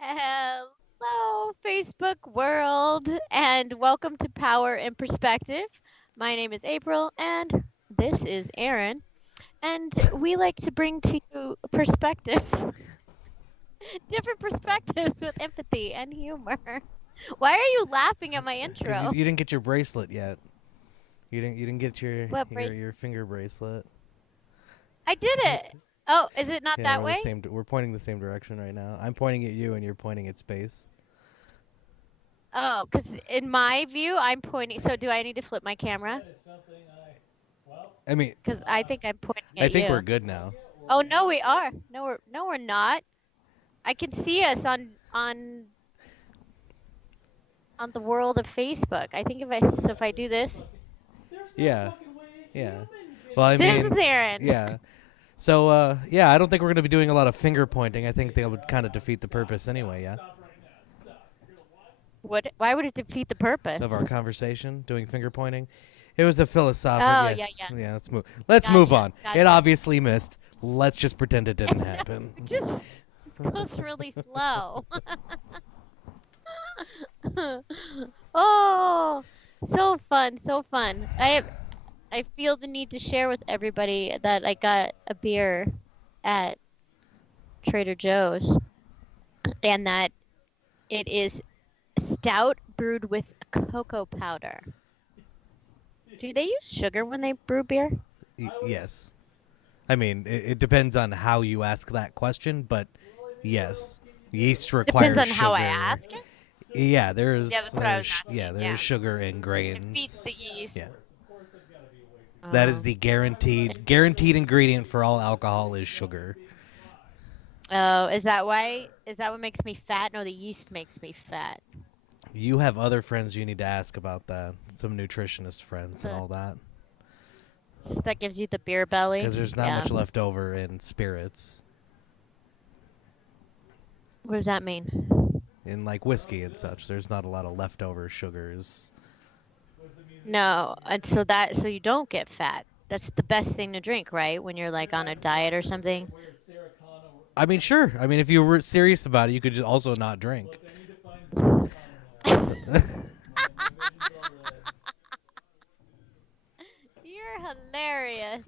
Hello, Facebook world, and welcome to Power in Perspective. My name is April, and this is Aaron, and we like to bring to you perspectives, different perspectives with empathy and humor. Why are you laughing at my Because you, intro? you didn't get your bracelet yet. You didn't get your What your brace? your finger bracelet. I did it. Oh, is it not Yeah, that we're the way? same. We're pointing the same direction right now. I'm pointing at you, and you're pointing at space. Oh, because in my view, I'm pointing. So do I need to flip my camera? I mean, Because I think I'm pointing I at think we're you. good now. Oh no, we are. No, we're not. I can see us on the world of Facebook. I think if I do this, Yeah, yeah. Well, I this is mean, Aaron. yeah. So, yeah, I don't think we're gonna be doing a lot of finger pointing. I think that would kind of defeat the purpose anyway. Yeah, What? Why would it defeat the purpose? of our conversation, doing finger pointing. It was a philosophic. Oh Yeah, yeah, yeah. yeah. Let's move. Let's move Gotcha, on. It gotcha. obviously missed. Let's just pretend it didn't No, happen. it just goes really slow. Oh, so fun, so fun. I feel the need to share with everybody that I got a beer at Trader Joe's and that it is stout brewed with cocoa powder. Do they use sugar when they brew beer? Yes. I mean, it depends on how you ask that question, but yes, yeast Depends requires on how I sugar. ask it. Yeah, there's Yeah, that's what I was yeah, asking. there's Yeah, sugar in it feeds the grains. yeast. Yeah, that is Oh. the guaranteed ingredient for all alcohol is sugar. Oh, is that why? Is that what makes me fat? No, the yeast makes me fat. You have other friends you need to ask about that, some nutritionist friends and The, all that, that gives you the beer belly. because there's not Yeah. much left over in spirits, What does that mean? in like whiskey and such. There's not a lot of leftover sugars. No, and so you don't get fat. That's the best thing to drink, right? When you're like on a diet or something. I mean, sure. I mean, if you were serious about it, you could just also not drink. You're hilarious.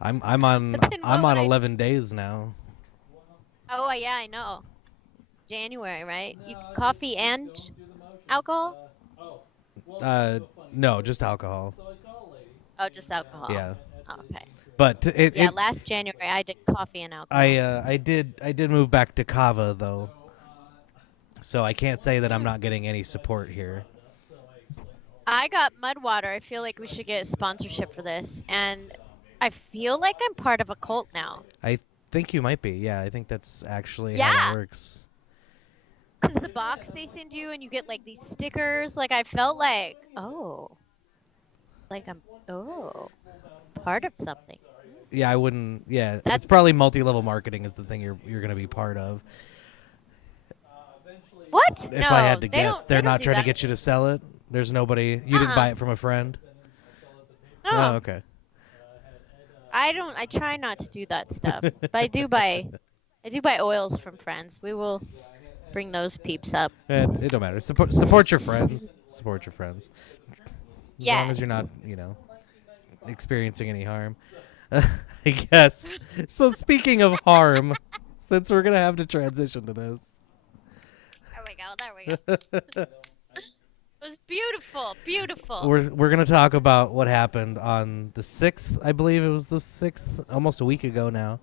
I'm on But then I'm what on would I? 11 days now. Oh yeah, I know. January, right? You coffee and alcohol? Uh, no, just alcohol. Oh, just alcohol. Yeah, Oh, okay. but Yeah, last January I did coffee and alcohol. I did move back to Kava though, so I can't say that I'm Mm. not getting any support here. I got Mudwater. I feel like we should get sponsorship for this. And I feel like I'm part of a cult now. I think you might be. Yeah, I think that's actually how that Yeah, works. because the box they send you and you get like these stickers. Like I felt like, like I'm, part of something. Yeah, I wouldn't. Yeah, it's That's, probably multi-level marketing is the thing you're gonna be part of. what? If I No, had to they guess, don't, they they're don't not do trying to that. get you to sell it. There's nobody. You didn't Uh-uh. buy it from a friend. Oh, No, okay. I don't, I try not to do that stuff. But I do buy oils from friends. We will bring those peeps up. It don't matter. Support your friends. Support your friends. As long as Yes. you're not, experiencing any harm. I guess. So speaking of harm, since we're gonna have to transition to this, There we go. There we go. It was beautiful, beautiful. we're gonna talk about what happened on the 6th. I believe it was the 6th, almost a week ago now.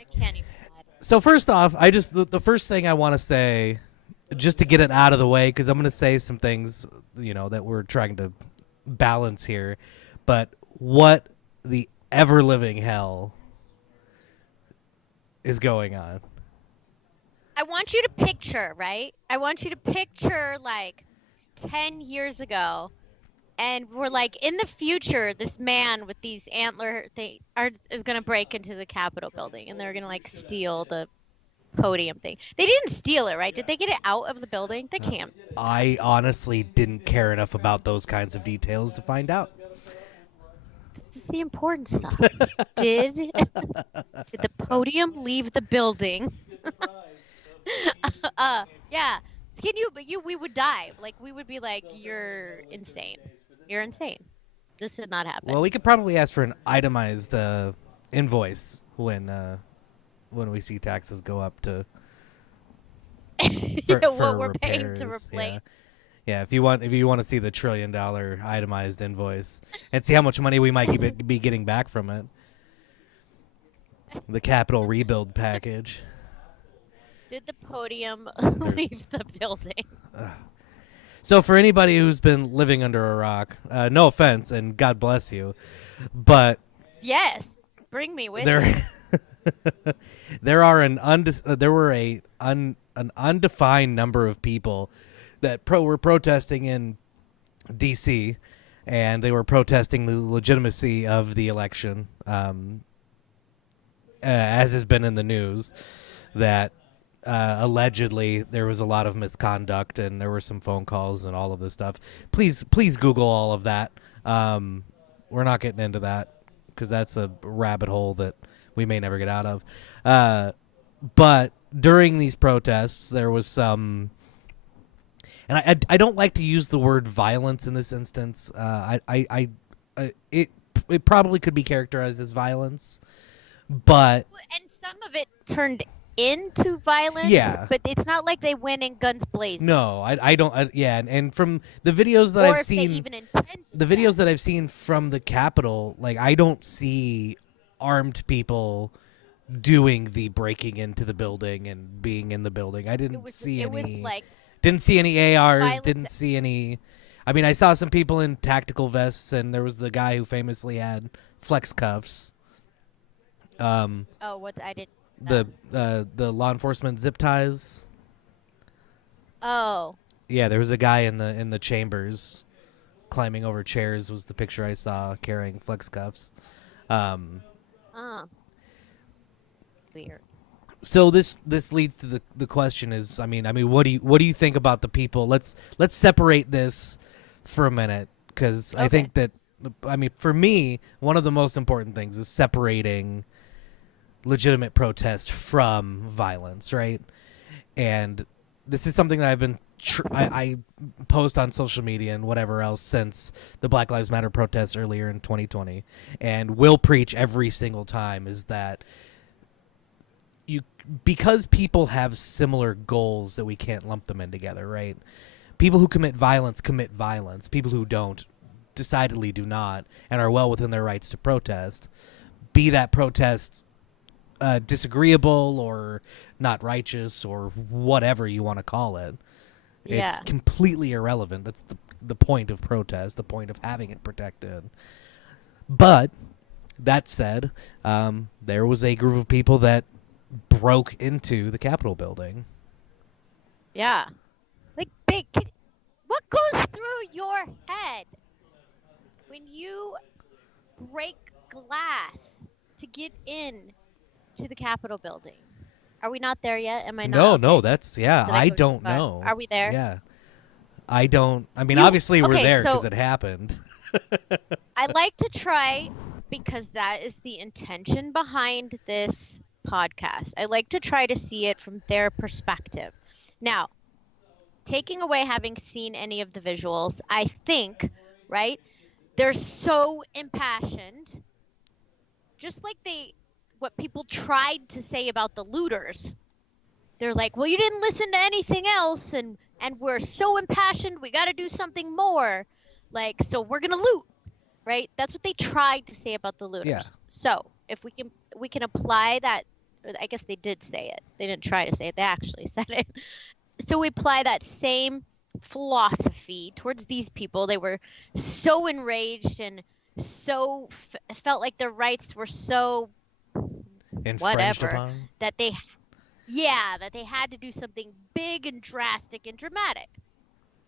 I can't even imagine. So first off, the first thing I want to say, just to get it out of the way, because I'm gonna say some things, that we're trying to balance here, but what the ever living hell is going on? I want you to picture, right? I want you to picture like 10 years ago, and we're like in the future, this man with these antler thing is gonna break into the Capitol building, and they're gonna like steal the podium thing. They didn't steal it, right? Did they get it out of the building? They Uh, can't. I honestly didn't care enough about those kinds of details to find out. This is the important stuff. Did did the podium leave the building? Yeah. Can you? But we would die. Like we would be like, you're insane. You're insane. This did not Well, happen. we could probably ask for an itemized invoice when we see taxes go up to Yeah, what for we're paying to repairs. replace. Yeah. If you want to see the $1 trillion itemized invoice and see how much money we might be getting back from it, the capital rebuild package. Did the podium There's leave the building? So for anybody who's been living under a rock, no offense and God bless you, but Yes. Bring me with there you. there were an undefined number of people that were protesting in D.C. and they were protesting the legitimacy of the election, as has been in the news, that allegedly there was a lot of misconduct and there were some phone calls and all of this stuff. Please Google all of that. We're not getting into that because that's a rabbit hole that we may never get out of. But during these protests, there was some, and I don't like to use the word violence in this instance. It probably could be characterized as violence, but And some of it turned into violence. Yeah. But it's not like they went in guns blazing. no, I don't. Yeah, and from the videos that Or I've if they seen, even intended the videos that I've seen from the Capitol, like I don't see armed people doing the breaking into the building and being in the building. I didn't see it was any. like Didn't see any ARs. violence. Didn't see any. I mean, I saw some people in tactical vests, and there was the guy who famously had flex cuffs. Oh, what I did. The law enforcement zip ties. Oh, Yeah, there was a guy in the chambers climbing over chairs was the picture I saw carrying flex cuffs. uh, weird. So this leads to the question is, I mean what do you think about the people? Let's separate this for a minute because I Okay. think that, I mean, for me, one of the most important things is separating legitimate protest from violence, right? And this is something that I've been I post on social media and whatever else since the Black Lives Matter protests earlier in 2020, and will preach every single time, is that because people have similar goals, that we can't lump them in together, right? People who commit violence. People who don't decidedly do not and are well within their rights to protest, be that protest disagreeable or not righteous or whatever you want to call it. Yeah. It's completely irrelevant. That's the point of protest, the point of having it protected. But that said, there was a group of people that broke into the Capitol building. Yeah. Like, what goes through your head when you break glass to get in to the Capitol building? Are we not there yet? Am I not? No, Okay. that's Did I I go too don't far? know. Are we there? Yeah, I don't. I mean, You- obviously we're okay, there because so- it happened. I like to try, because that is the intention behind this podcast. I like to try to see it from their perspective. Now, taking away having seen any of the visuals, I think, right? They're so impassioned, just like what people tried to say about the looters. They're like, well, you didn't listen to anything else, and we're so impassioned, we got to do something more. Like, so we're gonna loot, right? That's what they tried to say about the looters. Yeah. So if we can apply that. I guess they did say it. They didn't try to say it. They actually said it. So we apply that same philosophy towards these people. They were so enraged and so felt like their rights were so Infringed whatever upon. that they had to do something big and drastic and dramatic.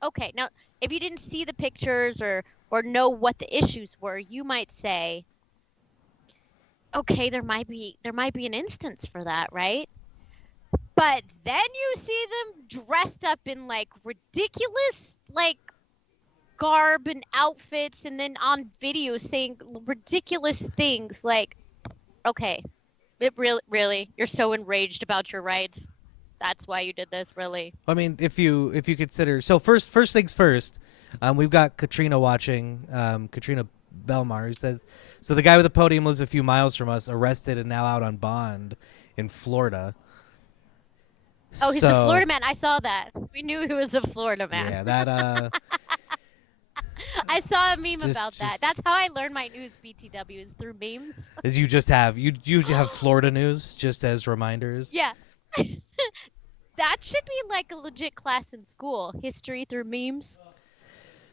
Okay, now if you didn't see the pictures or know what the issues were, you might say, okay, there might be an instance for that, right? But then you see them dressed up in like ridiculous like garb and outfits, and then on video saying ridiculous things like, okay, it really, you're so enraged about your rights. That's why you did this, really. I mean, if you consider, so first things first, we've got Katrina watching. Katrina Belmar, who says, so the guy with the podium lives a few miles from us, arrested and now out on bond in Florida. Oh, he's a So Florida man. I saw that. We knew he was a Florida man. yeah, that I saw a meme just about that. just That's how I learned my news, BTWs, through memes. is you just have you have Florida news just as reminders. Yeah. That should be like a legit class in school. History through memes.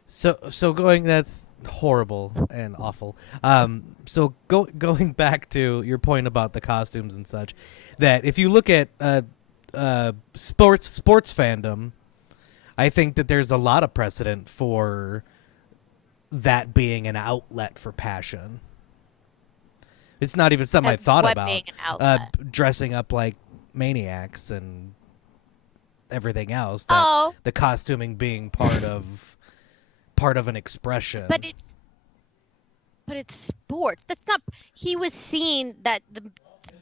So going, that's horrible and awful. So going back to your point about the costumes and such, that if you look at sports fandom, I think that there's a lot of precedent for that being an outlet for passion. It's not even something I Of thought what about. being an outlet. Dressing up like maniacs and everything else. That Oh, the costuming being part of an expression. but it's sports. That's not. He was seen that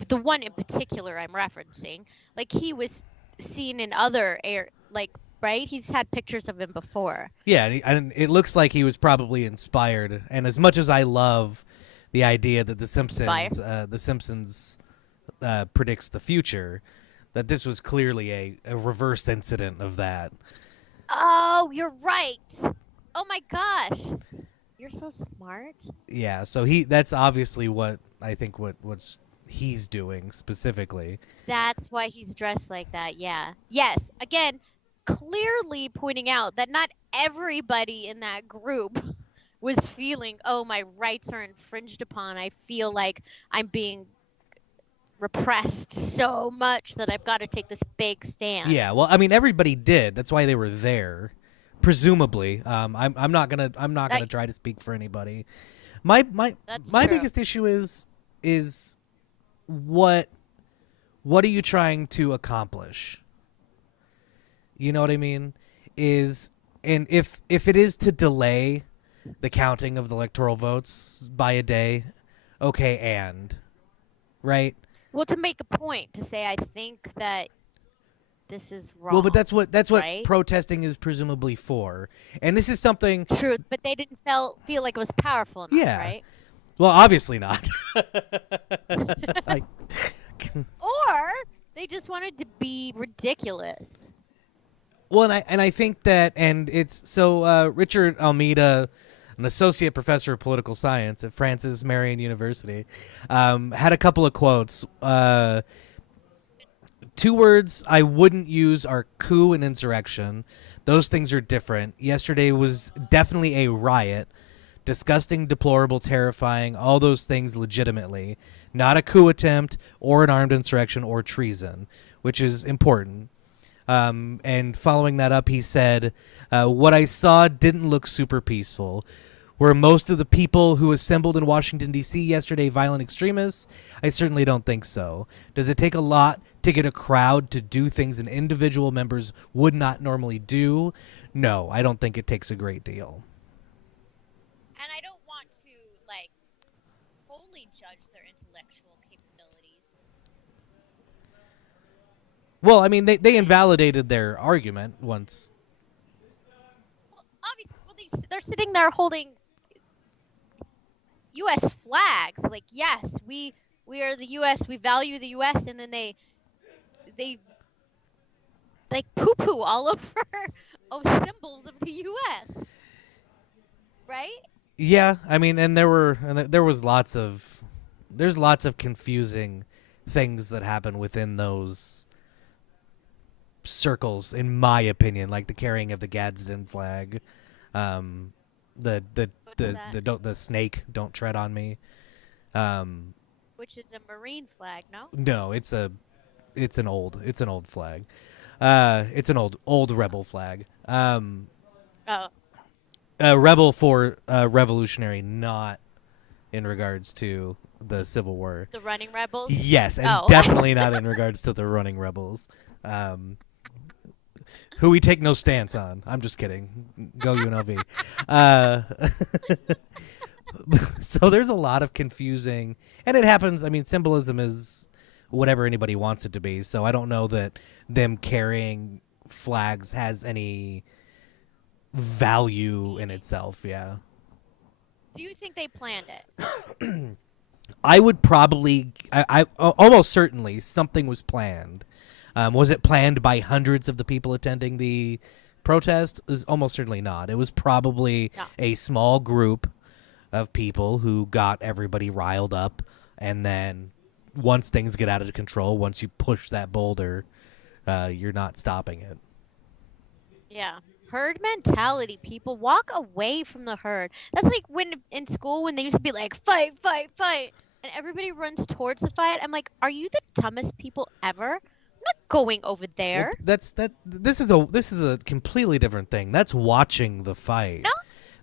the one in particular I'm referencing, like he was seen in other air, like right. He's had pictures of him before. Yeah, and it looks like he was probably inspired. And as much as I love the idea that Inspired. The Simpsons predicts the future, that this was clearly a reverse incident of that. Oh, you're right. Oh my gosh, you're so smart. Yeah, so that's obviously what I think what's he's doing specifically. That's why he's dressed like that. Yeah. Yes. Again, clearly pointing out that not everybody in that group was feeling, oh, my rights are infringed upon. I feel like I'm being repressed so much that I've got to take this big stand. Yeah, well, I mean, everybody did. That's why they were there, presumably. I'm not gonna try to speak for anybody. My That's my true. biggest issue is what are you trying to accomplish? You know what I mean? And if it is to delay the counting of the electoral votes by a day, okay, and right? Well, to make a point, to say I think that this is wrong. Well, but that's what right? protesting is presumably for. And this is something. True, but they didn't feel like it was powerful enough, Yeah. right? Well, obviously not. I, Or they just wanted to be ridiculous. well, and I think that, and it's so Richard Almeida, an associate professor of political science at Francis Marion University, had a couple of quotes. Two words I wouldn't use are coup and insurrection. Those things are different. Yesterday was definitely a riot. Disgusting, deplorable, terrifying, all those things legitimately. Not a coup attempt or an armed insurrection or treason, which is important. And following that up, he said, what I saw didn't look super peaceful. Were most of the people who assembled in Washington, D.C. yesterday violent extremists? I certainly don't think so. Does it take a lot to get a crowd to do things an individual members would not normally do? No, I don't think it takes a great deal. And I don't want to like fully judge their intellectual capabilities. Well, I mean, they invalidated their argument once. Well, obviously, they're sitting there holding U.S. flags. Like, yes, we are the U.S. We value the U.S. And then they like poo poo all over of symbols of the U.S. Right? Yeah, I mean, and there was there's lots of confusing things that happen within those circles, in my opinion, like the carrying of the Gadsden flag, the What's that? the snake, don't tread on me. Which is a Marine flag, no? No, it's an old flag. It's an old rebel flag. Oh, Rebel for revolutionary, not in regards to the Civil War. The running rebels. Yes, and Oh. definitely not in regards to the running rebels, who we take no stance on. I'm just kidding. Go UNLV. Uh, so there's a lot of confusing, and it happens. I mean, symbolism is whatever anybody wants it to be. So I don't know that them carrying flags has any value in itself. Yeah. Do you think they planned it? I would probably, almost certainly, something was planned. Was it planned by hundreds of the people attending the protest? Is almost certainly not. It was probably No. a small group of people who got everybody riled up, and then once things get out of control, once you push that boulder, you're not stopping it. Yeah. Herd mentality, people. Walk away from the herd. That's like when in school when they used to be like, fight, fight, fight. And everybody runs towards the fight. I'm like, are you the dumbest people ever? I'm not going over Well, there. that's that. This is a completely different thing. That's watching the fight. No,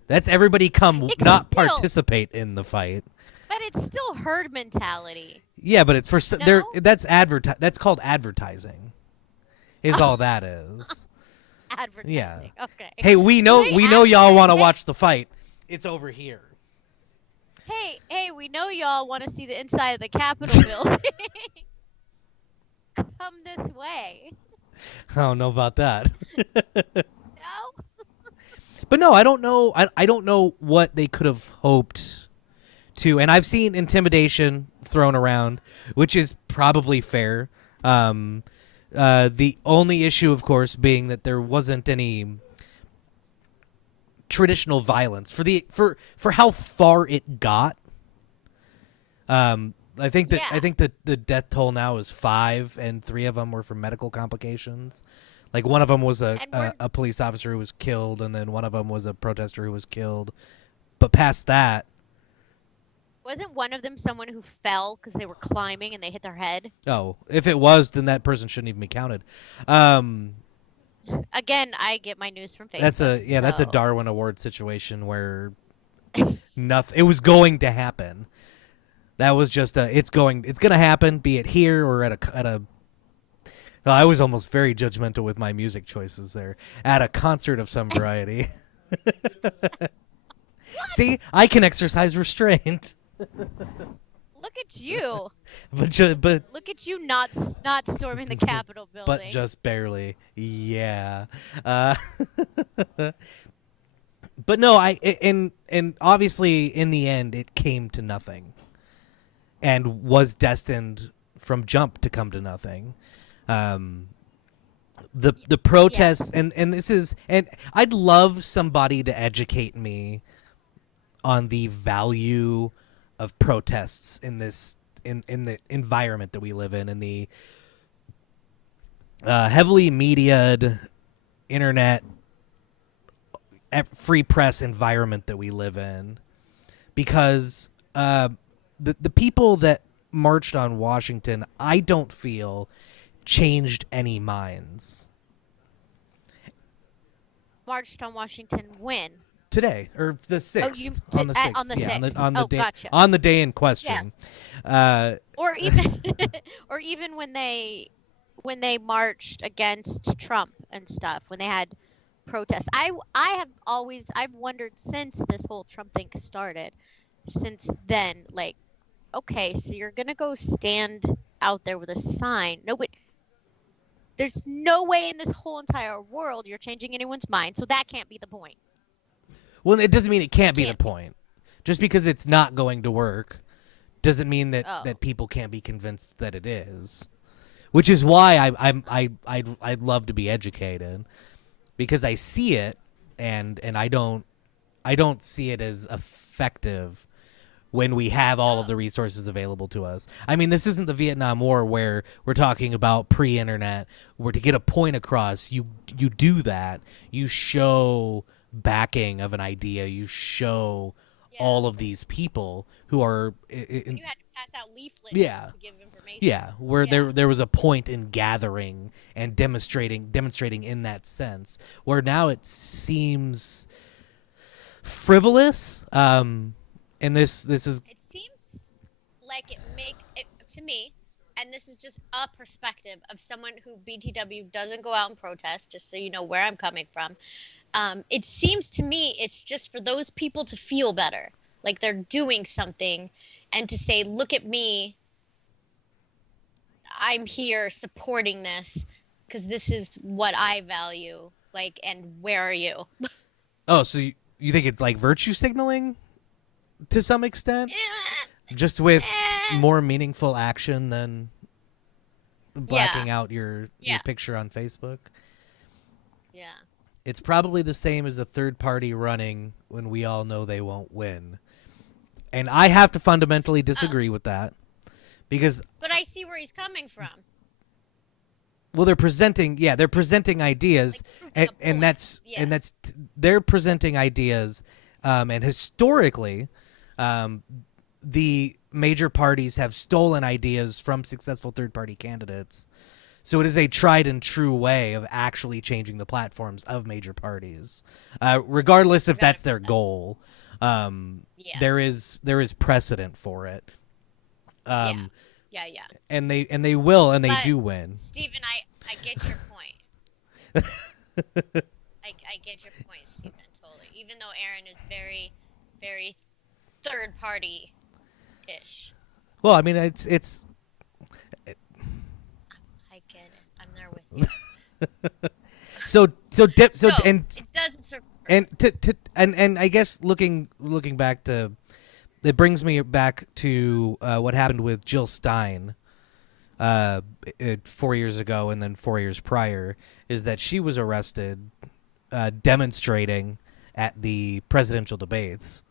That's everybody come it's not still, participate in the fight. but it's still herd mentality. Yeah, but it's for there. No? That's called advertising. Is all that is. Yeah. Advertising. Okay. Hey, we know y'all want to watch the fight. It's over here. Hey, we know y'all want to see the inside of the Capitol building. Come this way. I don't know about that. No? But no, I don't know. I don't know what they could have hoped to. And I've seen intimidation thrown around, which is probably fair. The only issue, of course, being that there wasn't any traditional violence for how far it got. I think that the death toll now is 5, and 3 of them were from medical complications. Like one of them was a police officer who was killed, and then one of them was a protester who was killed. But past that, Wasn't one of them someone who fell because they were climbing and they hit their head? oh, if it was, then that person shouldn't even be counted. Again, I get my news from Facebook. That's a so- Darwin Award situation where nothing. It was going to happen. That was just it's gonna happen, be it here or at a. Well, I was almost very judgmental with my music choices there. At a concert of some variety. See, I can exercise restraint. Look at you. but Look at you not storming the Capitol building. but just barely. Yeah. But no, and obviously in the end it came to nothing. And was destined from jump to come to nothing. The protests and this is, and I'd love somebody to educate me on the value of protests in this in the environment that we live in the heavily mediated internet free press environment that we live in, because the people that marched on Washington, I don't feel changed any minds. Marched on Washington when? Today or the 6th, on the 6th. on the Yeah, 6th. day, gotcha. On the day in question. Or even or even when they marched against Trump and stuff, when they had protests. I've wondered since this whole Trump thing started, since then, like, okay, so you're gonna go stand out there with a sign. No, but there's no way in this whole entire world you're changing anyone's mind, so that can't be the point. Well, it doesn't mean it can't be the point. Just because it's not going to work doesn't mean that, that people can't be convinced that it is. Which is why I'd love to be educated, because I see it and I don't see it as effective when we have all of the resources available to us. I mean, this isn't the Vietnam War where we're talking about pre-internet, where to get a point across, you do that. You show backing of an idea. You show all of these people who are... you had to pass out leaflets to give information. Yeah, where there was a point in gathering and demonstrating in that sense, where now it seems frivolous. And this is... It seems like it make it to me, and this is just a perspective of someone who BTW doesn't go out and protest, just so you know where I'm coming from. It seems to me it's just for those people to feel better, like they're doing something, and to say, look at me, I'm here supporting this because this is what I value. Like, and where are you? Oh, so you think it's like virtue signaling to some extent, just with Eh. more meaningful action than Yeah, blacking out your yeah, picture on Facebook? yeah. It's probably the same as a third party running when we all know they won't win. And I have to fundamentally Oh, disagree with that because, but I see where he's coming from. well, they're presenting ideas, Like proving and, a and point. that's Yeah. and that's they're presenting ideas, and historically, um, the major parties have stolen ideas from successful third party candidates. So it is a tried and true way of actually changing the platforms of major parties, regardless if Forgot that's their about that. goal. Yeah. There is precedent for it, Yeah. um, Yeah. Yeah. and they will and they But do win. Stephen, I get your point. I get your point, Stephen, totally. Even though Aaron is very, very third party ish. Well, I mean, it's I get it. I'm there with you. so So it doesn't serve a and purpose. and I guess looking back to, it brings me back to what happened with Jill Stein, 4 years ago and then 4 years prior, is that she was arrested demonstrating at the presidential debates.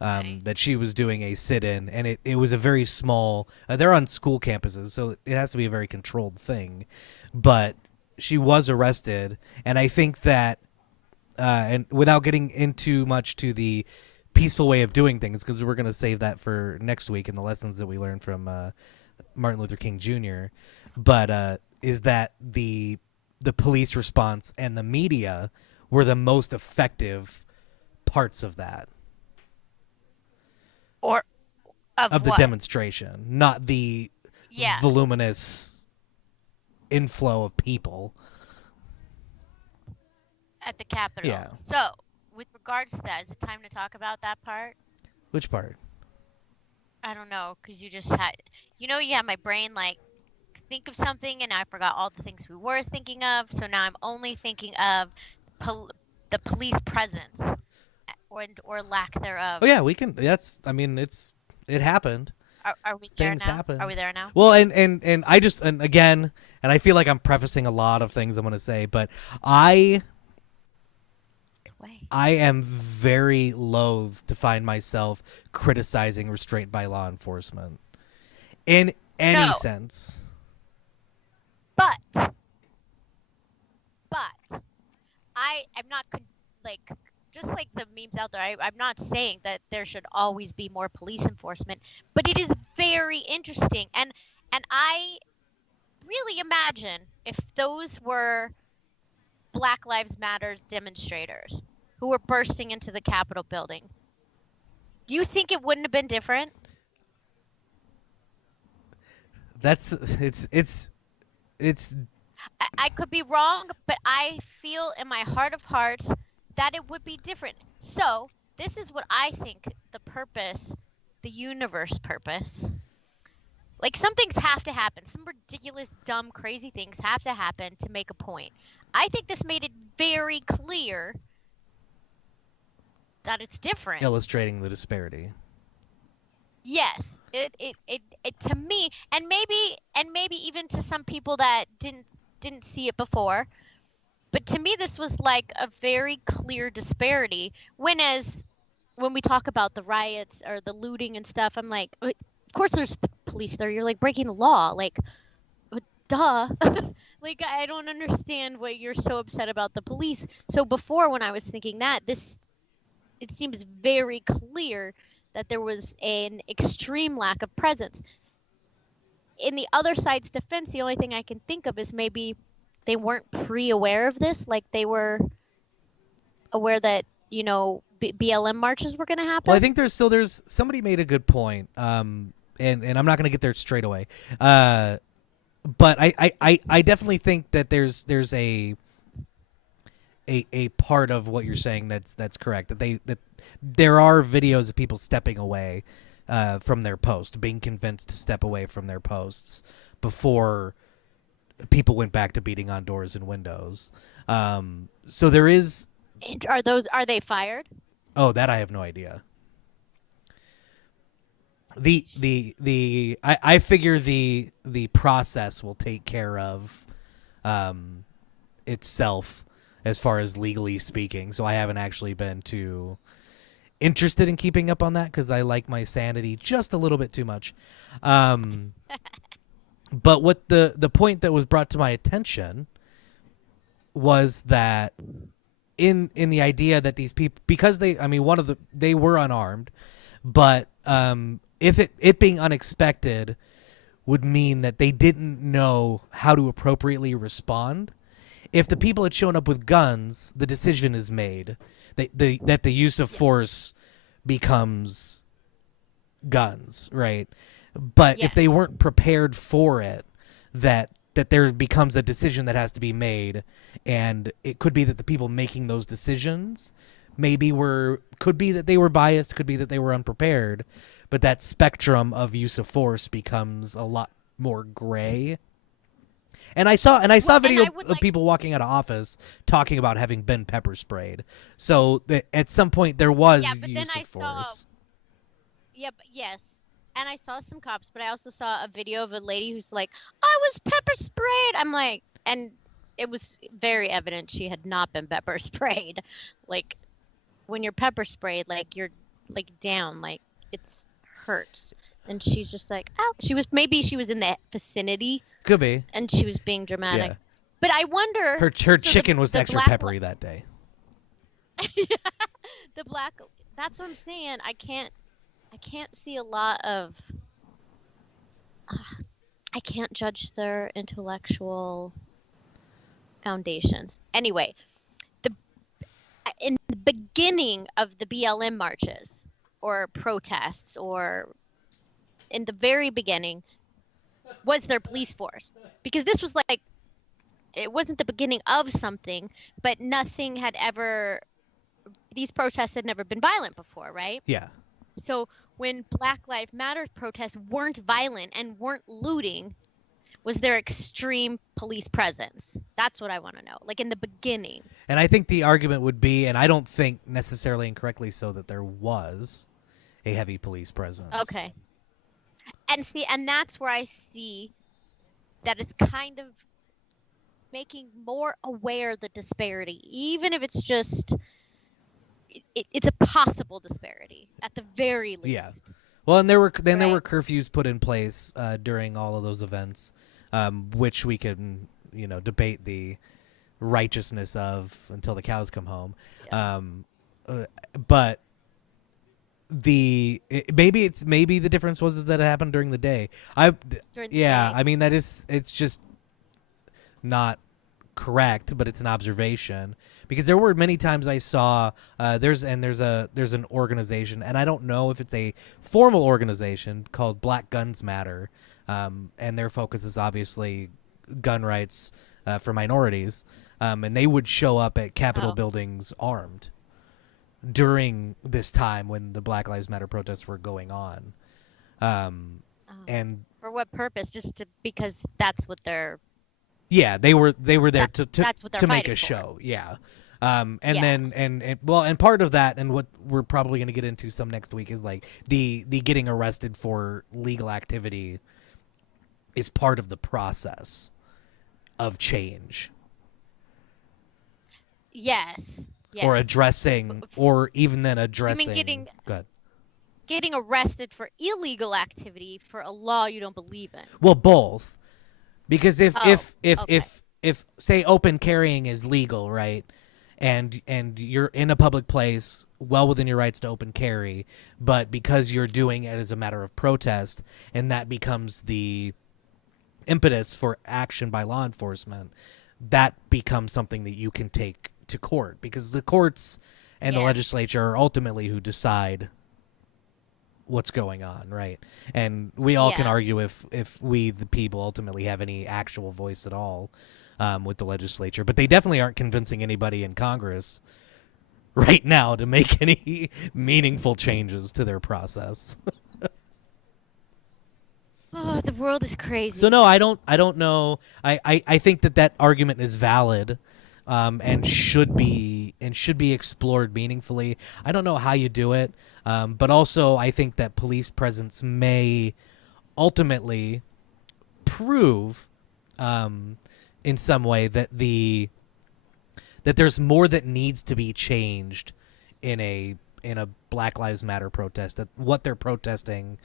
Okay. That she was doing a sit-in, and it was a very small. They're on school campuses, so it has to be a very controlled thing. But she was arrested, and I think that, and without getting into much to the peaceful way of doing things, because we're going to save that for next week and the lessons that we learned from Martin Luther King Jr. But is that the police response and the media were the most effective parts of that, Or of of the what? demonstration, not the Yeah. voluminous inflow of people. At the Capitol. Yeah. So, with regards to that, is it time to talk about that part? Which part? I don't know, because you just had, you had my brain like think of something and I forgot all the things we were thinking of. So now I'm only thinking of pol- the police presence or lack Oh thereof. yeah, we can. That's. I mean, it happened. Are we there Things now? Are happen. we there now? Well, and I just, and again, and I feel like I'm prefacing a lot of things I'm going to say, but I Way. I am very loath to find myself criticizing restraint by law enforcement in any No, sense. but but I am not like just like the memes out there. I'm not saying that there should always be more police enforcement, but it is very interesting, and I really imagine if those were Black Lives Matter demonstrators who were bursting into the Capitol building. Do you think it wouldn't have been different? That's it's I could be wrong, but I feel in my heart of hearts that it would be different. So, this is what I think the purpose, the universe purpose. Like, some things have to happen. Some ridiculous, dumb, crazy things have to happen to make a point. I think this made it very clear that it's different. illustrating the disparity. Yes, it to me, and maybe even to some people that didn't see it before, but to me this was like a very clear disparity. When we talk about the riots or the looting and stuff, I'm like, of course there's police there. You're like breaking the law, like duh. Like I don't understand what you're so upset about the police. So before when I was thinking that this it seems very clear that there was an extreme lack of presence. In the other side's defense, the only thing I can think of is maybe they weren't pre aware of this, like they were aware that BLM marches were going to Well, I happen. think there's somebody made a good point. And I'm not going to get there straight away. Uh, but I definitely think that there's a part of what you're saying that's correct. That there are videos of people stepping away from their post, being convinced to step away from their posts before people went back to beating on doors and windows. So there is. And are they fired? Oh, that I have no idea. I figure the process will take care of um, itself as far as legally speaking. So I haven't actually been too interested in keeping up on that because I like my sanity just a little bit too much. Um, but what the point that was brought to my attention was that in the idea that these people, because they were unarmed, but if it being unexpected would mean that they didn't know how to appropriately respond. If the people had shown up with guns, the decision is made that the use of force becomes guns, right? But if they Yes. weren't prepared for it, that there becomes a decision that has to be made, and it could be that the people making those decisions could be that they were biased, could be that they were unprepared, but that spectrum of use of force becomes a lot more gray. And I saw a And video I would of like people walking out of office talking about having been pepper sprayed. So at some point there Yeah, was but then use of I saw force. yeah, but yes. And I saw some cops, but I also saw a video of a lady who's like, "I was pepper sprayed." I'm like, and it was very evident she had not been pepper sprayed. Like when you're pepper sprayed, like you're like down, like it's hurts. And she's just like, "Oh, maybe she was in that vicinity Could be. and she was being Yeah. dramatic." But I wonder, Her so chicken was the extra peppery that day. the black that's what I'm saying. I can't see a lot of I can't judge their intellectual foundations. Anyway, the in the beginning of the BLM marches or protests or in the very beginning was their police force because this was like it wasn't the beginning of something, but nothing had ever these protests had never been violent before, right? Yeah. So when Black Lives Matter protests weren't violent and weren't looting, was there extreme police presence? That's what I want to know. Like in the beginning. And I think the argument would be, and I don't think necessarily incorrectly so, that there was a heavy police presence. Okay. And see, and that's where I see that it's kind of making more aware the disparity, even if it's just it's a possible disparity at the very Yeah. least, Well, and there were right? curfews put in place during all of those events, which we can debate the righteousness of until the cows come home. Yeah. Um, but maybe the difference was that it happened during the day. During the Yeah, day. I mean it's just not correct, but it's an observation because there were many times I saw there's an organization, and I don't know if it's a formal organization called Black Guns Matter, and their focus is obviously gun rights for minorities, and they would show up at Capitol Oh. buildings armed during this time when the Black Lives Matter protests were going on, um, Oh. and For what purpose? Just to because that's what they're yeah, they were there that to that's what they're make a fighting for. show. Yeah. And Yeah. then and well, and part of that, and what we're probably going to get into some next week, is like the getting arrested for legal activity is part of the process of change, Yes. or Yes. addressing, or even then You mean addressing. Good. getting arrested for illegal activity for a law you don't believe in? Well, both, because if Oh, if if okay. if if say open carrying is legal, right? And you're in a public place well within your rights to open carry, but because you're doing it as a matter of protest, and that becomes the impetus for action by law enforcement, that becomes something that you can take to court, because the courts and the Yeah. legislature are ultimately who decide what's going on, right? And we all can Yeah. argue if we the people ultimately have any actual voice at all with the legislature, but they definitely aren't convincing anybody in Congress right now to make any meaningful changes to their process. Oh, the world is So crazy. no, I don't know. I think that argument is valid, and should be explored meaningfully. I don't know how you do it, but also I think that police presence may ultimately prove, um, in some way that there's more that needs to be changed in a Black Lives Matter protest. That what they're protesting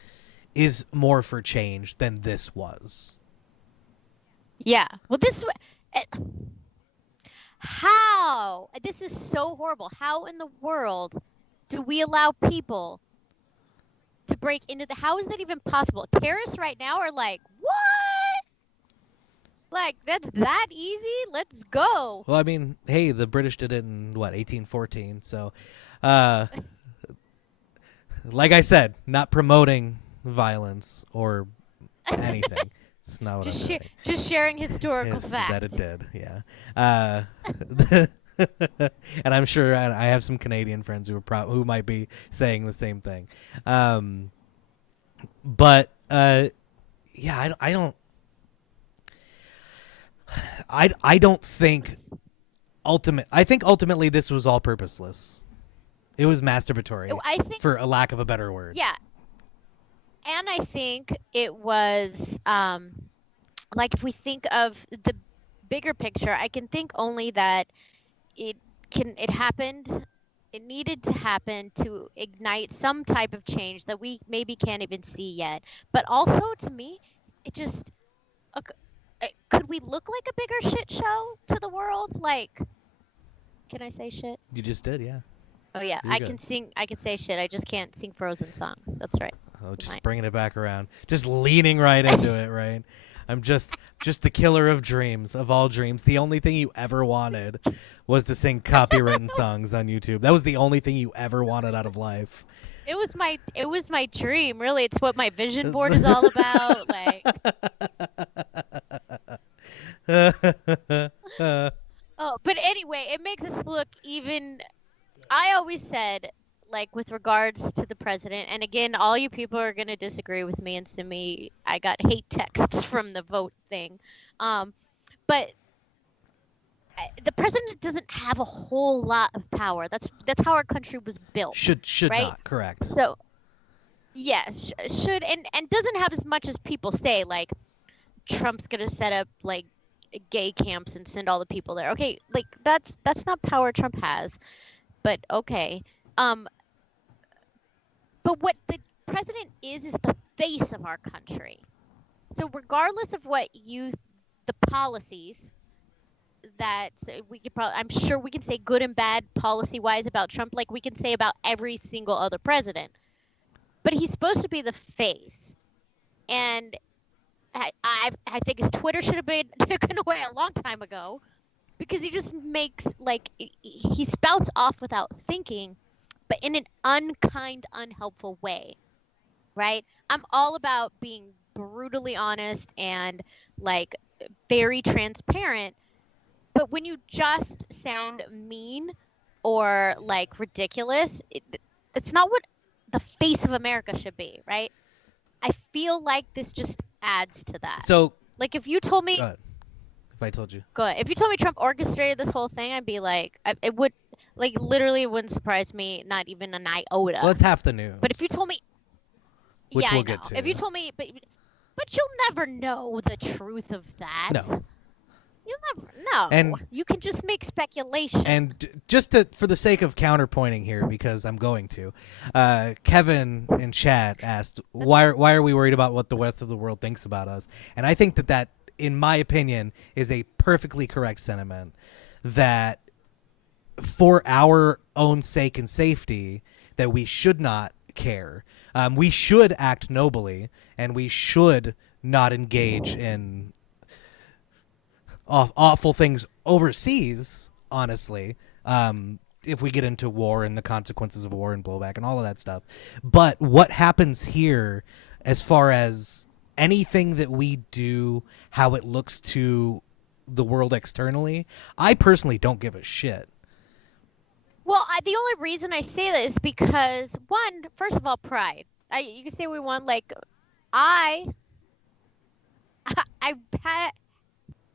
is more for change than this was. Yeah. Well, eh, how? This is so horrible. How in the world do we allow people to break into the? How is that even possible? Terrorists right now are like, what? Like that's that easy? Let's go. Well, I mean, hey, the British did it in what 1814. So, uh, like I said, not promoting violence or anything. It's not what I'm Just doing. just sharing historical Yes, that it facts. did. Yeah. And I'm sure I have some Canadian friends who might be saying the same thing. But yeah, I don't think I think ultimately this was all purposeless. It was masturbatory, I think for a lack of a better word. yeah, and I think it was like if we think of the bigger picture, I can think only that it it happened, it needed to happen to ignite some type of change that we maybe can't even see yet. But also to me, it just could we look like a bigger shit show to the world? Like, can I say shit? You just did, yeah. Oh yeah, You're good. I can say shit. I just can't sing Frozen songs. That's right. Oh, just Fine. bringing it back around, just leaning right into it, right? I'm just the killer of dreams, of all dreams. The only thing you ever wanted was to sing copywritten songs on YouTube. That was the only thing you ever wanted out of life. It was my dream, really. It's what my vision board is all about. Like, oh, but anyway, it makes us look even. I always said, like, with regards to the president, and again, all you people are gonna disagree with me and send me. I got hate texts from the vote thing, but the president doesn't have a whole lot of power. That's how our country was built, should right? not correct. So yes, should and doesn't have as much as people say. Like Trump's gonna set up like gay camps and send all the people there. Okay, like that's not power Trump has. But okay, um, but what the president is the face of our country. So regardless of what the policies that we could probably, I'm sure we can say good and bad policy wise about Trump, like we can say about every single other president. But he's supposed to be the face, and I think his Twitter should have been taken away a long time ago because he just makes like he spouts off without thinking, but in an unkind, unhelpful way, right? I'm all about being brutally honest and like very transparent, but when you just sound mean or like ridiculous, it's not what the face of America should be, right? I feel like this just adds to that. So, Like if you told me, if I told you, go ahead. If you told me Trump orchestrated this whole thing, I'd be like, it would, like literally it wouldn't surprise me, not even an well, iota. it's half the But if you news, told me, yeah, which I we'll get know. If you to. told me, but you'll never know the truth of that. No, You'll never know. and You can just make speculation. just for the sake of counterpointing here, because I'm going to, Kevin in chat asked why are we worried about what the rest of the world thinks about us? And I think that in my opinion is a perfectly correct sentiment, that for our own sake and safety, that we should not care. We should act nobly, and we should not engage in awful things overseas, honestly. if we get into war and the consequences of war and blowback and all of that stuff. But what happens here, as far as anything that we do, how it looks to the world externally, I personally don't give a shit. Well, the only reason I say that is because one, first of all, pride. You can say we want like I I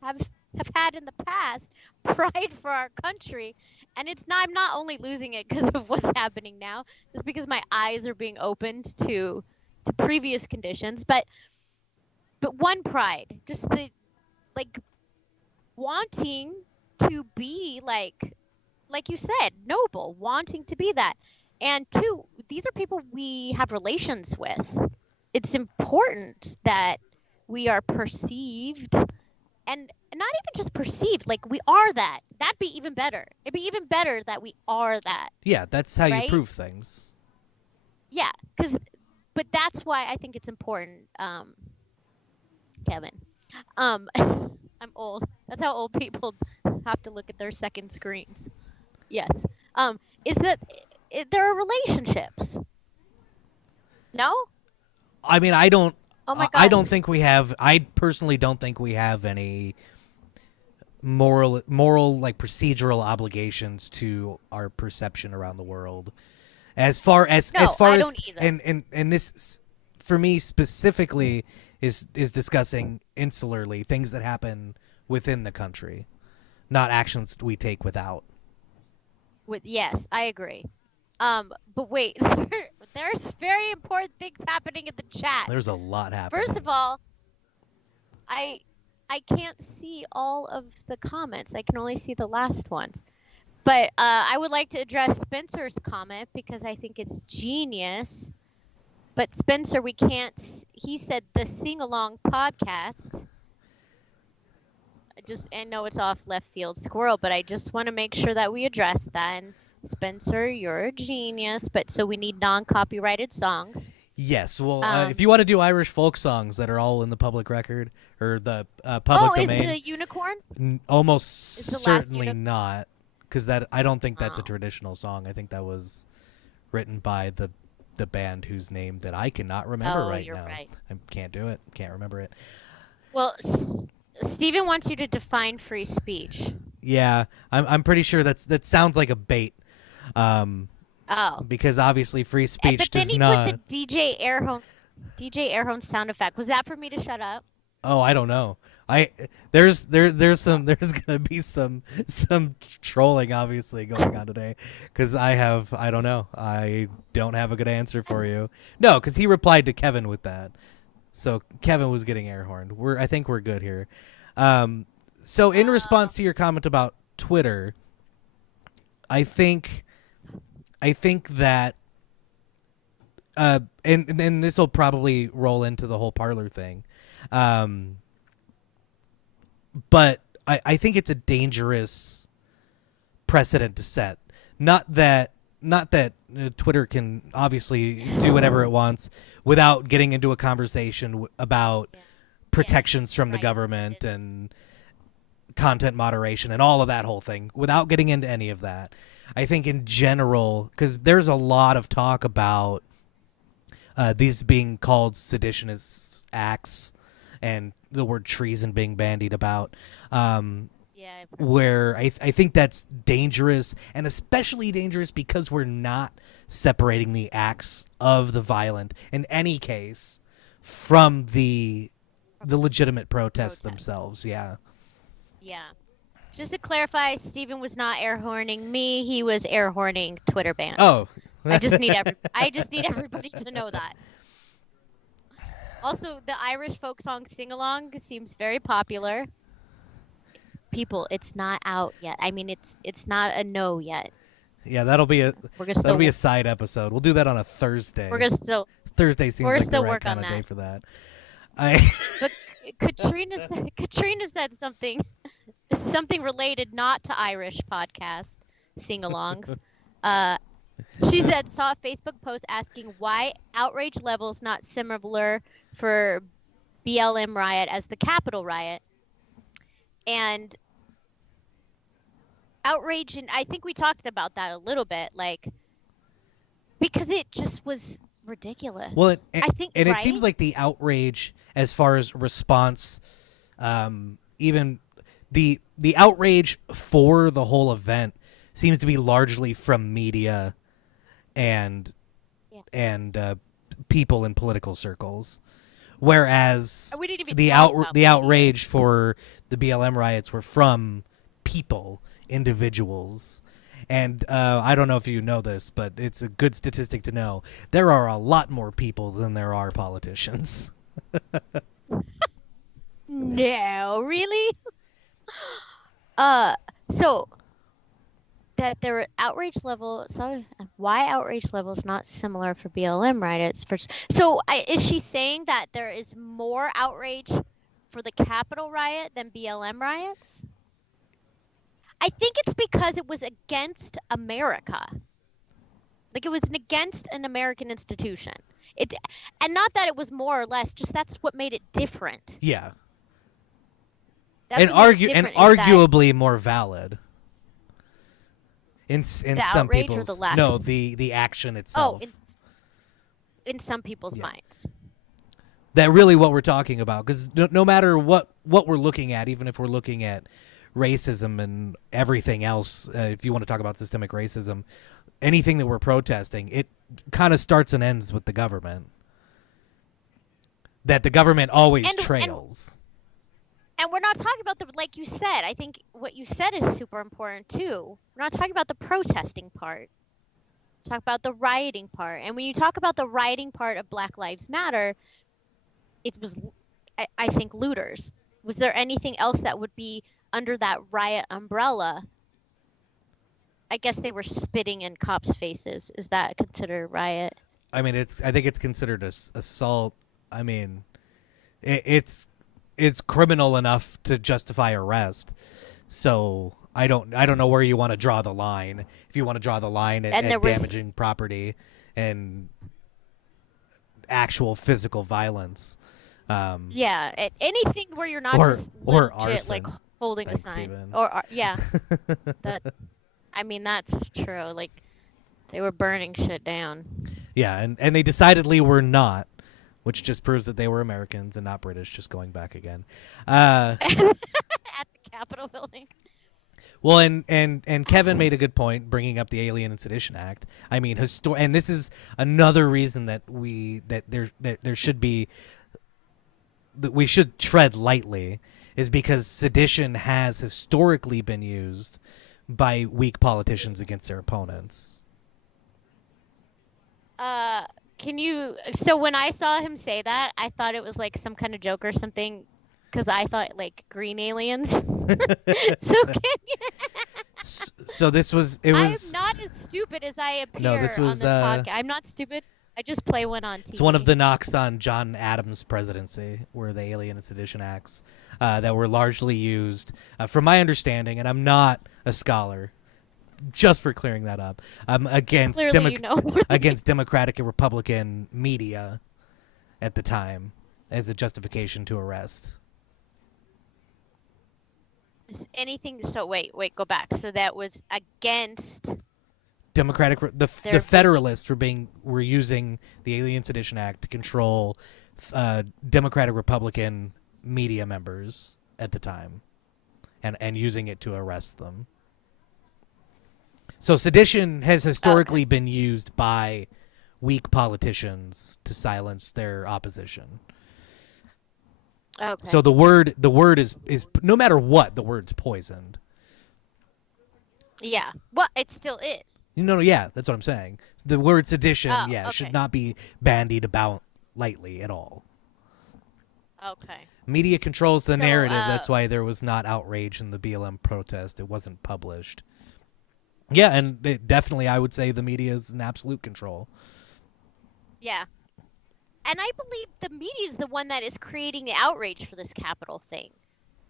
have have had in the past pride for our country, and it's not. I'm not only losing it because of what's happening now, just because my eyes are being opened to previous conditions, but one pride, just the like wanting to be like you said, noble, wanting to be that. And two, these are people we have relations with. It's important that we are perceived, and not even just perceived, like we are that. That'd be even better. It'd be even better that we are that, Yeah, that's how you right? prove things. Yeah, cuz but that's why I think it's important, Kevin. I'm old. That's how old people have to look at their second screens. Yes. Is that there are relationships? No? I mean, I don't. Oh my I God. don't think we have. I personally don't think we have any moral like procedural obligations to our perception around the world. As No, far I as don't either. and this for me specifically is discussing insularly things that happen within the country, not actions we take without. With yes, I agree. But wait, there's very important things happening in the chat. There's a lot First happening. of all, I I can't see all of the comments. I can only see the last ones. But I would like to address Spencer's comment because I think it's genius. But Spencer, we can't. He said the sing along podcast. I know it's off left field squirrel, but I just want to make sure that we address that. And Spencer, you're a genius, but so we need non-copyrighted songs. Yes, well, if you Um, want to do Irish folk songs that are all in the public record or the public oh, is domain, the unicorn? almost Is the last certainly unicorn? not, because that I don't think that's a Oh, traditional song. I think that was written by the band whose name that I cannot remember oh, right you're now. right. I can't do it. Can't remember it. Well, Stephen wants you to define free speech. Yeah, I'm pretty sure that sounds like a bait, um, Oh, because obviously free speech but then does he put the not. DJ air horn sound effect. Was that for me to shut up? Oh, I don't know. I there's Oh, some there's gonna be some trolling obviously going on today because I don't know, I don't have a good answer for you. No, because he replied to Kevin with that, so Kevin was getting air horned. I think we're good here. Um, so in oh, response to your comment about Twitter, I think that and this will probably roll into the whole parlor thing. Um, but I think it's a dangerous precedent to set. Not that Twitter can obviously do whatever it wants without getting into a conversation about yeah, yeah, protections from the right. government and content moderation and all of that whole thing without getting into any of that. I think in general, because there's a lot of talk about these being called seditionist acts and the word treason being bandied about. Yeah, I've heard that. Where I think that's dangerous, and especially dangerous because we're not separating the acts of the violent in any case from From the legitimate protests protest. themselves. Yeah. Yeah. Just to clarify, Stephen was not air horning me. He was air horning Twitter bans. Oh. I just need everybody to know that. Also, the Irish folk song sing along seems very popular. People, it's not out yet. I mean, it's not a no yet. Yeah, We're gonna that'll be a still side episode. We'll do that on a we're Thursday. gonna still Thursday seems we're gonna like the still right work kind on of day that. for that. I But Katrina said something related not to Irish podcast sing-alongs. Uh, she said saw a Facebook post asking why outrage levels not similar for BLM riot as the Capitol riot, and outrage, and I think we talked about that a little bit, like because it just was Well, ridiculous. I think, and it seems right? like the outrage, as far as response, even the outrage for the whole event seems to be largely from media and Yeah. and people in political circles, whereas We didn't even talk about the media. outrage for the BLM riots were from people, individuals. And I don't know if you know this, but it's a good statistic to know. There are a lot more people than there are politicians. No, really? Uh, so that their outrage level. So why outrage level is not similar for BLM riots? So is she saying that there is more outrage for the Capitol riot than BLM riots? I think it's because it was against America. Like it was against an American institution. It, and not that it was more or less, just that's what made it different. Yeah, That's what made it and different is that arguably more valid in the some outrage or the people's lack. no the action Oh, itself. in some people's Yeah, minds. that really what we're talking about, because no matter what we're looking at, even if we're looking at racism and everything else, if you want to talk about systemic racism, anything that we're protesting, it kind of starts and ends with the government, that the government always And trails. and we're not talking about the, like you said, I think what you said is super important too. We're not talking about the protesting part. Talk about the rioting part. And when you talk about the rioting part of Black Lives Matter, it was, I think, looters. Was there anything else that would be under that riot umbrella? I guess they were spitting in cops' faces. Is that considered a riot? I mean, I think it's considered assault. I mean, it's criminal enough to justify arrest. So I don't know where you want to draw the line. If you want to draw the line And there at was, damaging property and actual physical violence, yeah, anything where you're not or just or legit like arson. holding a Thanks, sign, Steven. or yeah, that. I mean, that's true. Like they were burning shit down Yeah, and they decidedly were not, which just proves that they were Americans and not British. Just going back again. at the Capitol building. Well, and Kevin made a good point bringing up the Alien and Sedition Act. I mean, and this is another reason that there should be, that we should tread lightly, is because sedition has historically been used by weak politicians against their opponents. Uh, can you? So when I saw him say that, I thought it was like some kind of joke or something, because I thought like green aliens. So can you? So this was it I am was not as stupid as I no this appear on was this podcast. I'm not stupid. I just play one on it's one of TV. the knocks on John Adams' presidency, were the Alien and Sedition Acts that were largely used, from my understanding, and I'm not a scholar, just for clearing that up, against Clearly, you know more than me. against Democratic and Republican media at the time as a justification to arrest. Just anything. So wait, go back. So that was against Democratic the their Federalists were using the Alien Sedition Act to control Democratic Republican media members at the time, and using it to arrest them. So sedition has historically okay. been used by weak politicians to silence their opposition. Okay. So the word is no matter what, the word's poisoned. Yeah. Well, it still is. No, yeah, that's what I'm saying. The word sedition, Oh, yeah, should okay. not be bandied about lightly at all. Okay. Media controls the So, narrative. That's why there was not outrage in the BLM protest. It wasn't published. Yeah, and definitely, I would say the media is in absolute control. yeah. And I believe the media is the one that is creating the outrage for this Capitol thing.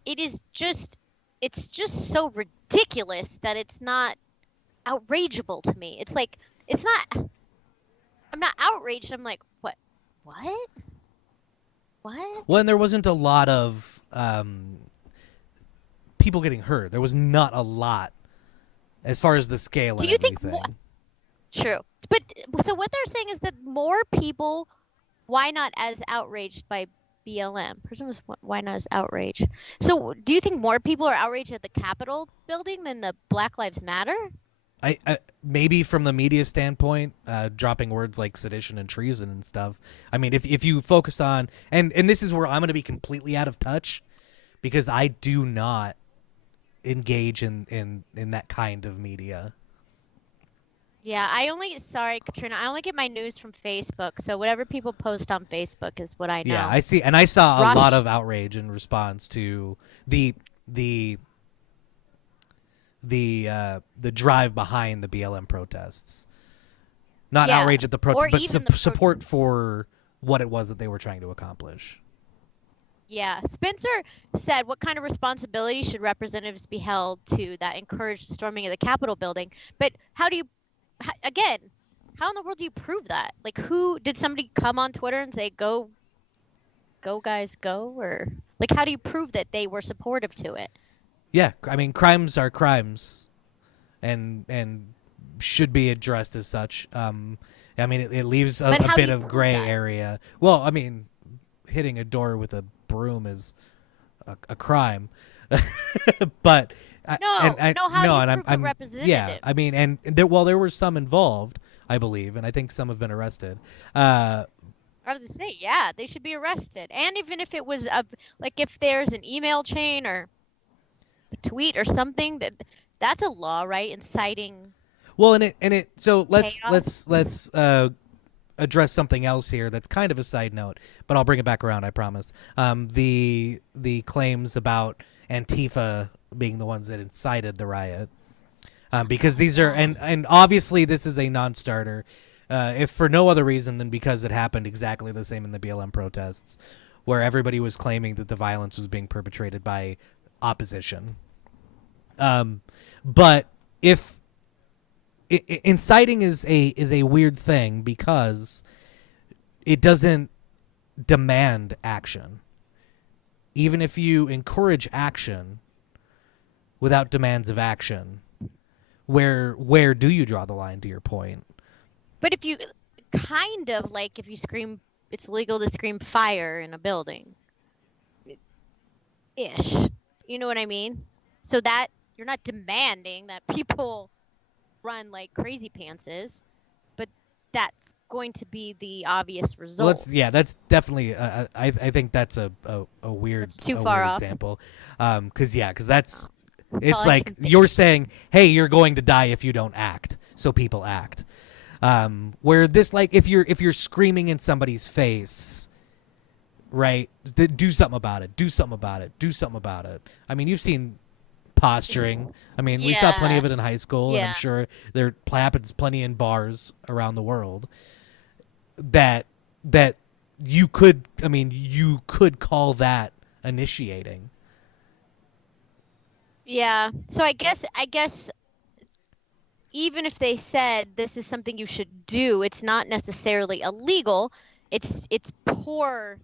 It is just, it's just so ridiculous that it's not outrageable to me. It's like, it's not, I'm not outraged. I'm like, what? What? What? Well, and there wasn't a lot of people getting hurt. There was not a lot as far as the scale Do and you think more? everything. True. But so what they're saying is that more people, why not as outraged by BLM? Person was why not as outraged? So do you think more people are outraged at the Capitol building than the Black Lives Matter? I maybe from the media standpoint, dropping words like sedition and treason and stuff. I mean, if you focused on and this is where I'm going to be completely out of touch because I do not engage in that kind of media. Yeah, sorry, Katrina, I only get my news from Facebook. So whatever people post on Facebook is what I Yeah, know. I see, and I saw a lot Rush. of outrage in response to the the the drive behind the BLM protests. Not Yeah. outrage at the Or protest, but even the support for what it was that they were trying to accomplish. Yeah. Spencer said, what kind of responsibility should representatives be held to that encourage storming of the Capitol building? But again, how in the world do you prove that? Like, who did somebody come on Twitter and say, go guys, go? Or, like, how do you prove that they were supportive to it? Yeah, I mean, crimes are crimes, and should be addressed as such. I mean, it leaves But a how do bit you of prove gray that? area. Well, I mean, hitting a door with a broom is a crime, but No, no, how do no, you and prove the yeah. I representatives? mean, and there were some involved, I believe, and I think some have been arrested. I was to say, yeah, they should be arrested. And even if it was like if there's an email chain or a tweet or something, that's a law, right? Inciting Well, and it so chaos. let's address something else here that's kind of a side note, but I'll bring it back around. I promise. The claims about Antifa being the ones that incited the riot, because these are and obviously this is a non-starter, if for no other reason than because it happened exactly the same in the BLM protests, where everybody was claiming that the violence was being perpetrated by opposition. But if inciting is a weird thing because it doesn't demand action. Even if you encourage action without demands of action, where do you draw the line? To your point, But if you kind of like if you scream, it's legal to scream fire in a building, ish. You know what I mean? So that you're not demanding that people run like crazy pantses, but that's going to be the obvious well, result. that's definitely. I think that's That's too a far weird off. example, because that's That's all it's I like can think. you're saying, hey, you're going to die if you don't act, so people act. Where this, like, if you're screaming in somebody's face, right? Do something about it. Do something about it. Do something about it. I mean, you've seen posturing. I mean, we saw plenty Yeah, of it in high school, and I'm yeah, sure there happens plenty in bars around the world. That you could, I mean, you could call that initiating. yeah. So I guess even if they said this is something you should do, it's not necessarily illegal. It's poor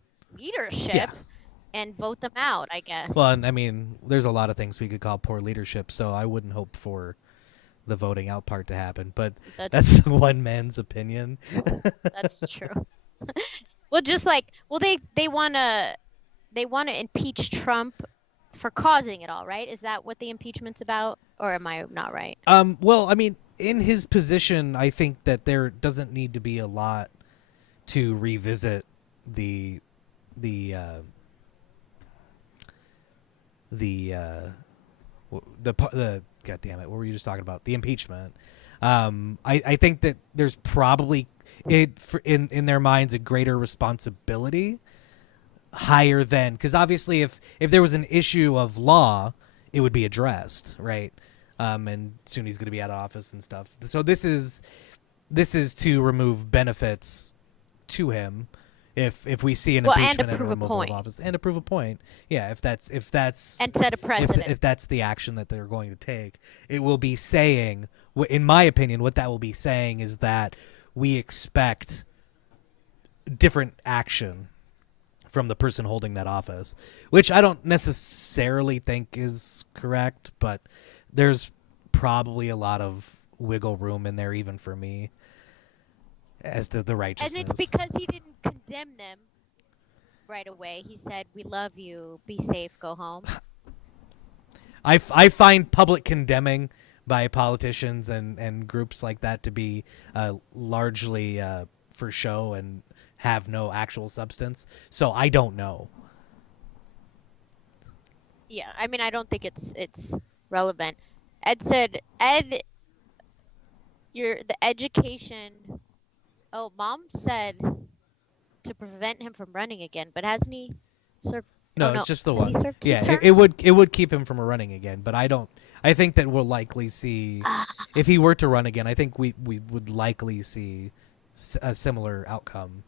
Yeah. leadership and vote them out, I guess. Well, and I mean, there's a lot of things we could call poor leadership, so I wouldn't hope for the voting out part to happen, but That's that's one man's opinion. that's true. Well, just like they want to impeach Trump for causing it all, right? Is that what the impeachment's about, or am I not right? Well, I mean, in his position, I think that there doesn't need to be a lot to revisit the the uh, the the God damn it, what were you just talking about? The impeachment. I think that there's probably in their minds a greater responsibility higher than, because obviously if there was an issue of law, it would be addressed, right? And soon he's going to be out of office and stuff. So this is to remove benefits to him if we see an Well, and to impeachment and a prove a removal of point office and to prove a point. Yeah, if that's and set a precedent. if that's the action that they're going to take, it will be saying, in my opinion, what that will be saying is that we expect different action from the person holding that office, which I don't necessarily think is correct, but there's probably a lot of wiggle room in there even for me as to the And it's righteousness. because he didn't condemn them right away. He said, "We love you. Be safe. Go home." I find public condemning by politicians and groups like that to be largely for show and have no actual substance. So I don't know. Yeah, I mean, I don't think it's relevant. Ed said, "Ed, the education." Oh, Mom said to prevent him from running again, but hasn't he served? Oh No, it's no, just the has he one. served two Yeah, terms? it would keep him from running again, but I don't. I think that we'll likely see Ah, if he were to run again. I think we would likely see a similar outcome.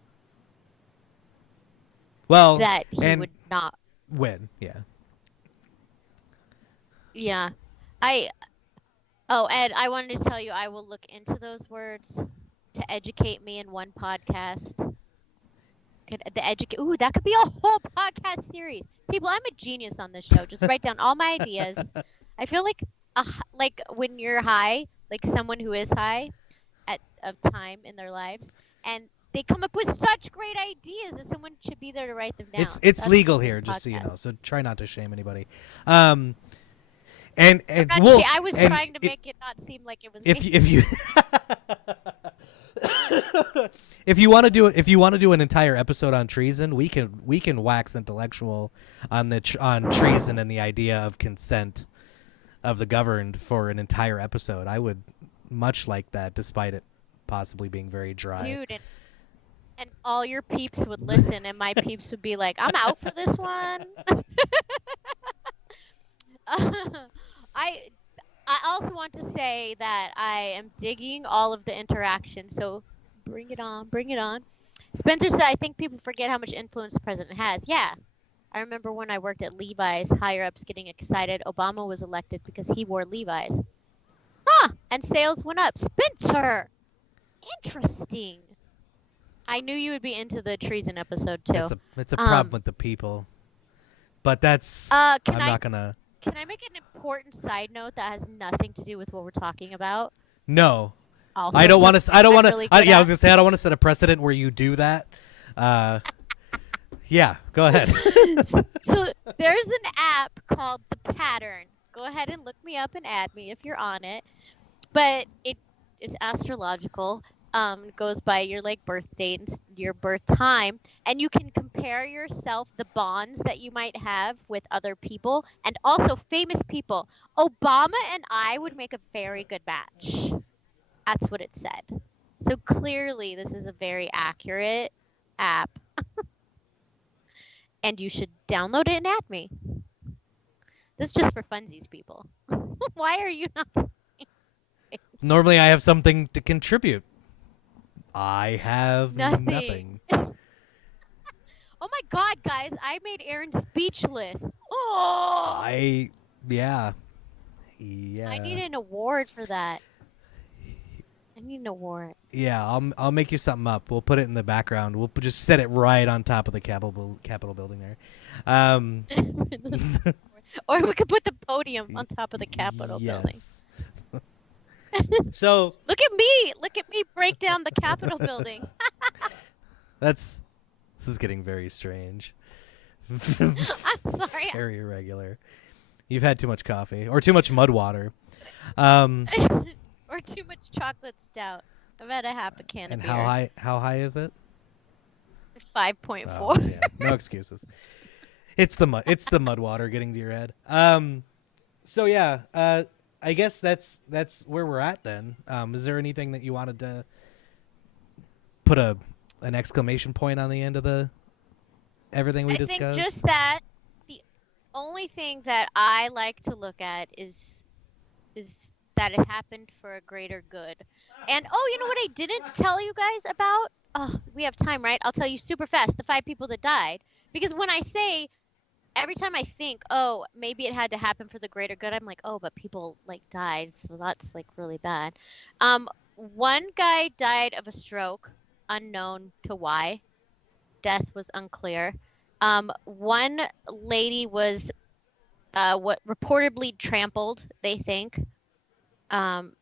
Well, that he and would not. win. Yeah. Yeah, I. Oh, Ed, I wanted to tell you I will look into those words to educate me in one podcast. Could the educate? Ooh, that could be a whole podcast series. People, I'm a genius on this show. Just write down all my ideas. I feel like like when you're high, like someone who is high at of time in their lives, and they come up with such great ideas that someone should be there to write them down. It's That's legal this here, just so you podcast. know. So try not to shame anybody. Um, I'm and not. well, I was and trying to make it not seem like it was if me. if you if you want to do an entire episode on treason, we can wax intellectual on on treason and the idea of consent of the governed for an entire episode. I would much like that, despite it possibly being very dry. Dude, and all your peeps would listen, and my peeps would be like, "I'm out for this one." I I also want to say that I am digging all of the interaction. So bring it on, bring it on. Spencer said, "I think people forget how much influence the president has." Yeah, I remember when I worked at Levi's, higher ups getting excited. Obama was elected because he wore Levi's. Huh? And sales went up. Spencer, interesting. I knew you would be into the treason episode too. It's a problem Um, with the people, but that's can I'm I not gonna. make an important side note that has nothing to do with what we're talking about? No, I Also, don't want to. I something don't I'm want really to. good Yeah, I was at. gonna say I don't want to set a precedent where you do that. Uh, yeah, go ahead. So there's an app called The Pattern. Go ahead and look me up and add me if you're on it. But it's astrological. It goes by your like birth date and your birth time, and you can compare yourself, the bonds that you might have with other people, and also famous people. Obama and I would make a very good match. That's what it said. So clearly, this is a very accurate app, and you should download it and add me. This is just for funsies, people. Why are you not? Normally, I have something to contribute. I have Nothing. nothing. Oh my god, guys, I made Aaron speechless. Oh, I yeah I yeah need an award for that. I need an award. yeah. I'll make you something up. We'll put it in the background. We'll just set it right on top of the Capitol building there. Um, Or we could put the podium on top of the Capitol building. yes. So Look at me! Look at me break down the Capitol building. this is getting very strange. I'm sorry. Very irregular. You've had too much coffee or too much mud water. Or too much chocolate stout. I've had a half a can And of beer. how high is it? 5.4. Oh, yeah. No excuses. It's the mud water getting to your head. So yeah, I guess that's where we're at then. Is there anything that you wanted to put an exclamation point on the end of the everything we I think discussed? just that the only thing that I like to look at is that it happened for a greater good. And oh, you know what I didn't tell you guys about? Oh, we have time, right? I'll tell you super fast the 5 people that died. Because when I say every time I think, oh, maybe it had to happen for the greater good, I'm like, oh, but people like died, so that's like really bad. One guy died of a stroke, unknown to why. Death was unclear. One lady was what reportedly trampled, they think. And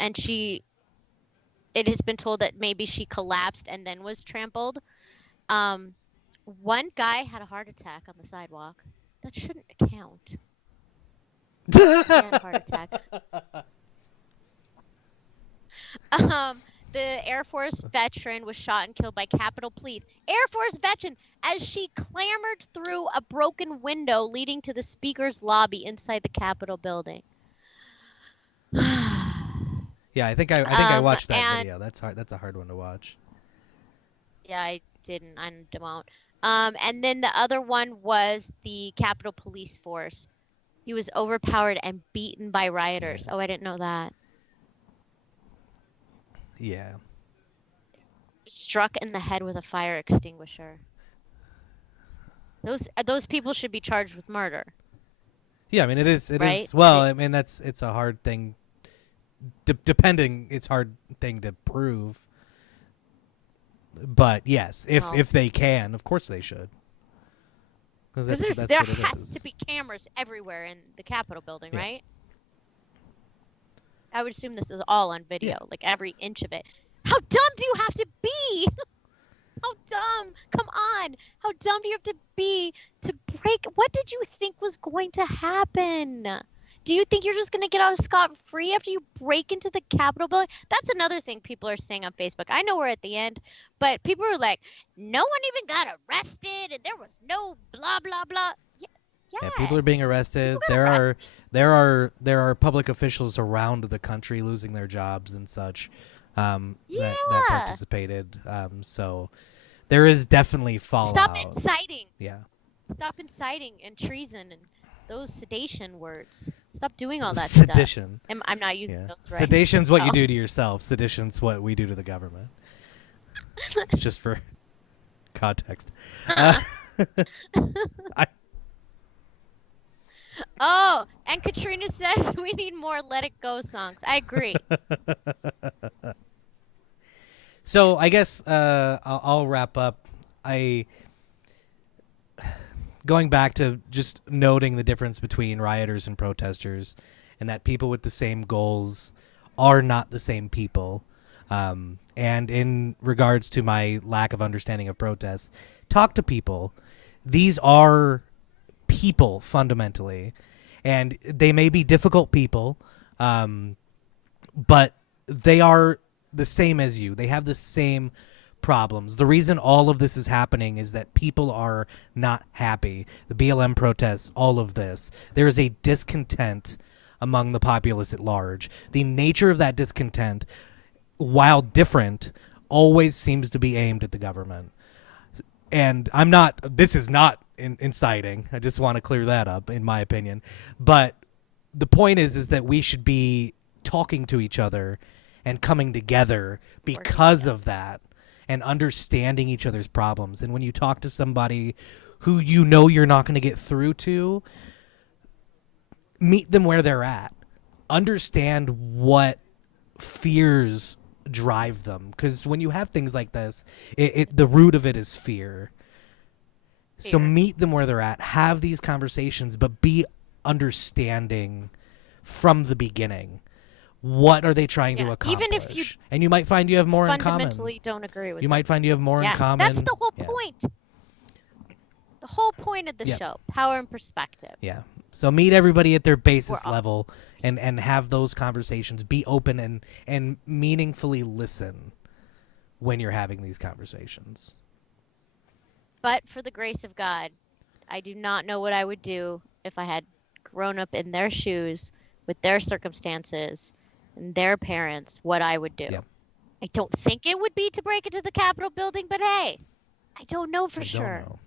it has been told that maybe she collapsed and then was trampled. Um, One guy had a heart attack on the sidewalk. That shouldn't count. He had a heart attack. Um, the Air Force veteran was shot and killed by Capitol Police. Air Force veteran as she clambered through a broken window leading to the speaker's lobby inside the Capitol building. Yeah, I think I watched that And video. That's hard. That's a hard one to watch. yeah, I didn't. I won't. And then the other one was the Capitol Police Force. He was overpowered and beaten by rioters. Yeah. Oh, I didn't know that. Yeah. Struck in the head with a fire extinguisher. Those people should be charged with murder, Yeah, I mean it is right? well, I mean it's a hard thing depending it's hard thing to prove. But yes, Well, if they can, of course they should. Cuz because that's there what it has to is. be cameras everywhere in the Capitol building, Yeah. right? I would assume this is all on Yeah. video, like every inch of it. How dumb do you have to be? How dumb? Come on. How dumb do you have to be to break? What did you think was going to happen? Do you think you're just going to get out scot-free after you break into the Capitol building? That's another thing people are saying on Facebook. I know we're at the end, but people are like, no one even got arrested and there was no blah, blah, blah. Yeah, people are Yes. being People arrested. got arrested. There are public officials around the country losing their jobs and such that Yeah. participated. So there is definitely Stop fallout. inciting. Yeah. Stop inciting and treason and those sedation words. Stop doing all that stuff. Sedition. I'm not using Yeah. those right. Sedition's what you Oh. do to yourself. Sedition's what we do to the government. Just for context. I, Oh, and Katrina says we need more Let It Go songs. I agree. so I guess I'll wrap up. Going back to just noting the difference between rioters and protesters, and that people with the same goals are not the same people. And in regards to my lack of understanding of protests, talk to people. These are people fundamentally, and they may be difficult people, but they are the same as you. They have the same problems. The reason all of this is happening is that people are not happy. The BLM protests, all of this. There is a discontent among the populace at large. The nature of that discontent, while different, always seems to be aimed at the government. And this is not inciting. I just want to clear that up, in my opinion. But the point is that we should be talking to each other and coming together because of that and understanding each other's problems. And when you talk to somebody who you know you're not going to get through to, meet them where they're at. Understand what fears drive them, because when you have things like this, the root of it is fear. So Fear. meet them where they're at, have these conversations, but be understanding from the beginning. What are they trying to Yeah, accomplish? even if you and you might find you have more in common. fundamentally don't agree with You them. might find you have more in Yeah, common. that's the whole Yeah. point. The whole point of the Yep. show, power and perspective. Yeah. So meet everybody at their basis We're all- level and have those conversations. Be open and meaningfully listen when you're having these conversations. But for the grace of God, I do not know what I would do if I had grown up in their shoes with their circumstances and their parents, what I would do. Yep. I don't think it would be to break into the Capitol building, but hey, I don't know for I sure. don't know.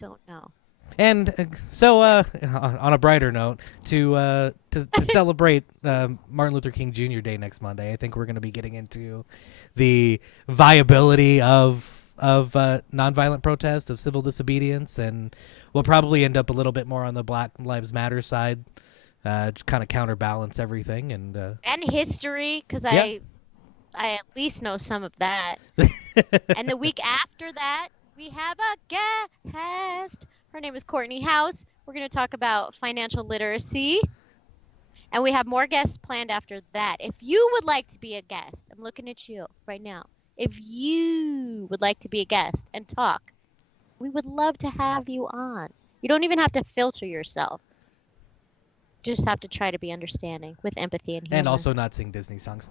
Don't know. And so, on a brighter note, to celebrate Martin Luther King Jr. Day next Monday, I think we're going to be getting into the viability of nonviolent protest, of civil disobedience, and we'll probably end up a little bit more on the Black Lives Matter side, to kind of counterbalance everything. And history, because Yep. I at least know some of that. And the week after that, we have a guest. Her name is Courtney House. We're going to talk about financial literacy. And we have more guests planned after that. If you would like to be a guest, I'm looking at you right now. If you would like to be a guest and talk, we would love to have you on. You don't even have to filter yourself. Just have to try to be understanding with empathy and And humor. also not sing Disney songs.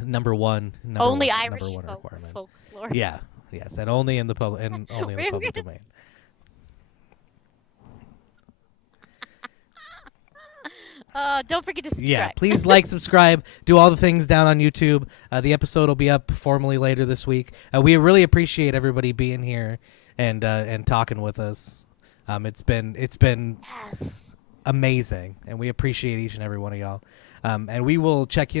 Number one Only Irish requirement. folklore. Yeah, yes, and only in the public We're public gonna- domain. don't forget to subscribe. Yeah, please like, subscribe, do all the things down on YouTube. The episode will be up formally later this week. We really appreciate everybody being here and talking with us. It's been Yes. amazing, and we appreciate each and every one of y'all. And we will check you next